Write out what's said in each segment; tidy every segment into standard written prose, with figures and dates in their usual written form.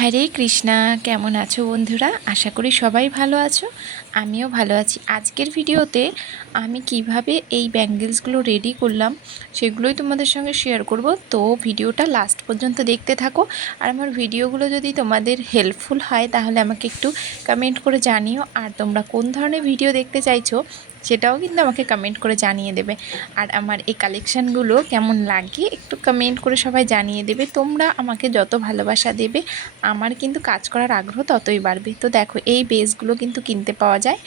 হরে কৃষ্ণা, কেমন আছো বন্ধুরা? আশা করি সবাই ভালো আছো। আমিও ভালো আছি। আজকের ভিডিওতে আমি কিভাবে এই ব্যাঙ্গেলসগুলো রেডি করলাম সেগুলোই তোমাদের সঙ্গে শেয়ার করব। তো ভিডিওটা লাস্ট পর্যন্ত দেখতে থাকো। আর আমার ভিডিওগুলো যদি তোমাদের হেল্পফুল হয় তাহলে আমাকে একটু কমেন্ট করে জানিও। আর তোমরা কোন ধরনের ভিডিও দেখতে চাইছো সেটাও কিন্তু আমাকে কমেন্ট করে জানিয়ে দেবে। আর আমার এই কালেকশানগুলো কেমন লাগে একটু কমেন্ট করে সবাই জানিয়ে দেবে। তোমরা আমাকে যত ভালোবাসা দেবে আমার কিন্তু কাজ করার আগ্রহ ততই বাড়বে। তো দেখো, এই বেসগুলো কিন্তু কিনতে পাওয়া যায়।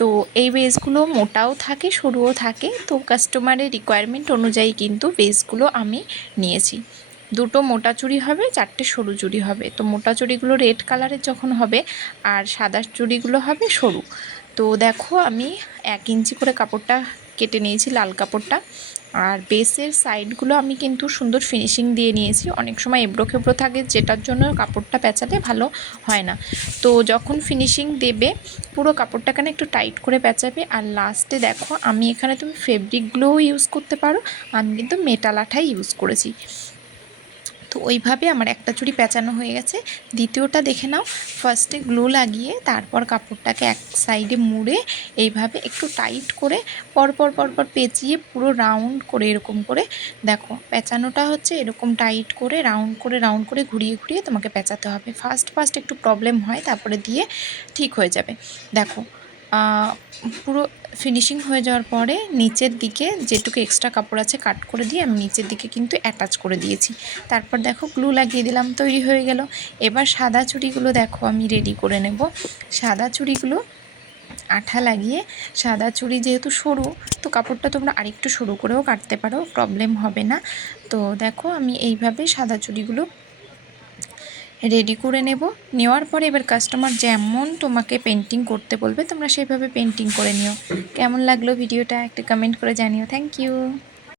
তো এই বেসগুলো মোটাও থাকে, সরুও থাকে। তো কাস্টমারের রিকোয়ারমেন্ট অনুযায়ী কিন্তু বেসগুলো আমি নিয়েছি। দুটো মোটা চুড়ি হবে, চারটে সরু চুড়ি হবে। তো মোটা চুড়িগুলো রেড কালারের যখন হবে আর সাদা চুড়িগুলো হবে সরু। তো দেখো, আমি 1 ইঞ্চি করে কাপড়টা কেটে নিয়েছি, লাল কাপড়টা। আর বেসের সাইডগুলো আমি কিন্তু সুন্দর ফিনিশিং দিয়ে নিয়েছি। অনেক সময় এবড়ো খেবড়ো থাকে, যেটার জন্য কাপড়টা পেঁচাতে ভালো হয় না। তো যখন ফিনিশিং দেবে পুরো কাপড়টাকে একটু টাইট করে পেঁচাবে। আর লাস্টে দেখো, আমি এখানে তুমি ফেব্রিকগুলোও ইউজ করতে পারো, আমি কিন্তু মেটাল আঠাই ইউজ করেছি। তো ওইভাবে আমার একটা চুড়ি পেঁচানো হয়ে গেছে। দ্বিতীয়টা দেখে নাও। ফার্স্টে গ্লু লাগিয়ে তারপর কাপড়টাকে এক সাইডে মুড়ে এইভাবে একটু টাইট করে পরপর পরপর পেঁচিয়ে পুরো রাউন্ড করে এরকম করে দেখো, পেঁচানোটা হচ্ছে এরকম টাইট করে রাউন্ড করে ঘুরিয়ে ঘুরিয়ে তোমাকে পেঁচাতে হবে। ফার্স্ট একটু প্রবলেম হয়, তারপরে দিয়ে ঠিক হয়ে যাবে। দেখো, পুরো ফিনিশিং হয়ে যাওয়ার পরে নিচের দিকে যেটুকু এক্সট্রা কাপড় আছে কাট করে দিয়ে আমি নিচের দিকে কিন্তু অ্যাটাচ করে দিয়েছি। তারপর দেখো, গ্লু লাগিয়ে দিলাম, তৈরি হয়ে গেল। এবার সাদা চুড়িগুলো দেখো আমি রেডি করে নেব। সাদা চুড়িগুলো আঠা লাগিয়ে, সাদা চুড়ি যেহেতু সরু, তো কাপড়টা তোমরা আরেকটু সরু করেও কাটতে পারো, প্রবলেম হবে না। তো দেখো, আমি এইভাবে সাদা চুড়িগুলো রেডি করে নেওয়ার পরে এবার কাস্টমার যেমন তোমাকে পেন্টিং করতে বলবে তোমরা সেইভাবে পেন্টিং করে নিও। কেমন লাগলো ভিডিওটা একটু কমেন্ট করে জানিও। Thank you.